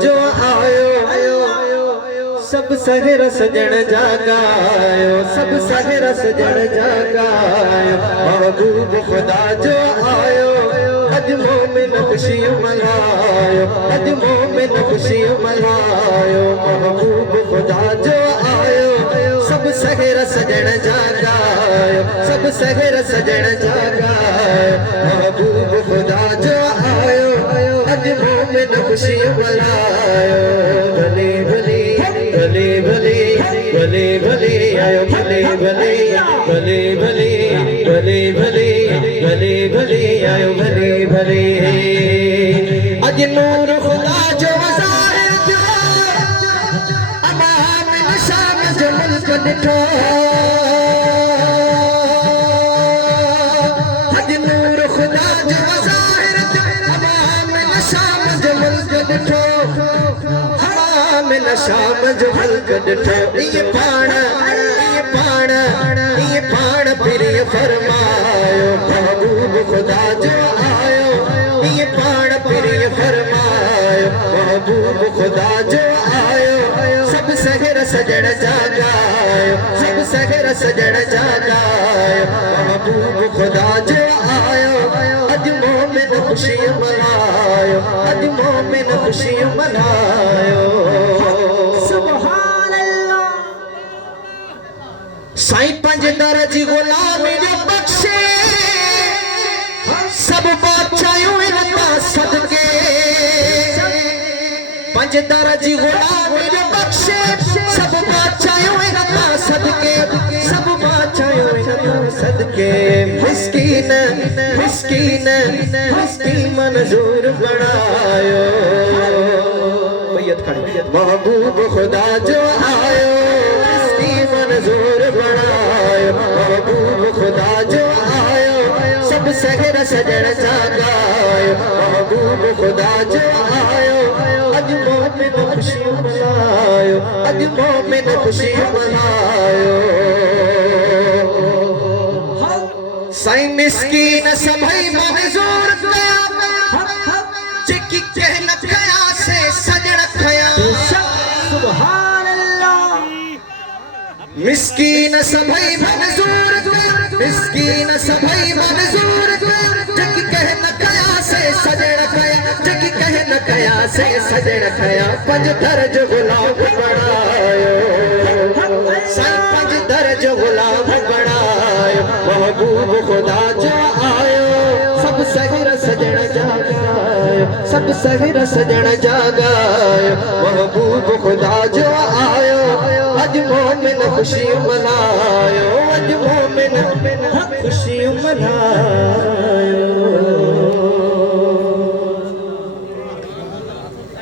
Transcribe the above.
जो आयो, सब सहर सजण जागायो, सब सहर सजण जागायो। महबूब खुदा जो आयो, अज मोमिन खुशी मनायो, अज मोमिन खुशी मनायो। महबूब खुदा जो आयो, सब सहर सजण जागायो, सब सहर सजण जागायो। महबूब खुदा जो आयो, अज मोमिन खुशी मनायो। भले भले भले भले भले भले आयो, भले भले भले भले भले भले भले भले आयो, भले भले। अज नूर खुदा जो ज़ाहिर थियो, अमाम शाम जो मुल्क ॾिठो। अज नूर खुदा जो ज़ाहिर थियो, अमाम शाम जो मुल्क ॾिठो। शाम जो मुल्क ॾिठो। ये पाण फिर फरमायो, महबूब खुदा जो आयो। ये पाण फिर फरमायो, महबूब खुदा जो आयो। सब सहर सजण जागायो, सब सहर सजण जागायो। महबूब खुदा जो आयो, अज मोमिन खुशी मनायो, अज मोमिन खुशी मनायो। साईं पंज दर्ज गुलामी जो बख्शे, सब बादशाहों इनका सदके। पंज दर्ज गुलामी जो बख्शे, सब बादशाहों इनका सदके, सब बादशाहों इनका सदके। मिस्कीन मिस्कीन मिस्कीन मंजूर बनायो। महबूब खुदा जो आयो, मंजूर बनायो। महबूब खुदा जो आयो, सब सहर सजण जागायो। महबूब खुदा जो आयो, अज मोमिन खुशी मनायो, अज मोमिन खुशी मनायो। साईं मिस्कीन सभई मंजूर कया, जेकी कह न कया से सजण खया। मिस्कीन सभई मंजूर कर, मिस्कीन सभई मंजूर कर। जकी कह न कया से सजण खया, जकी कह न कया से सजण खया। पंज दर्ज गुलाम बनायो, साईं पंज दर्ज गुलाम बनायो। महबूब खुदा जो आयो, सब सहर सजण जागायो, सब सहर सजण जागायो। महबूब खुदा जो आयो, अज मोमिन खुशी मनायो, अज मोमिन खुशी मनायो।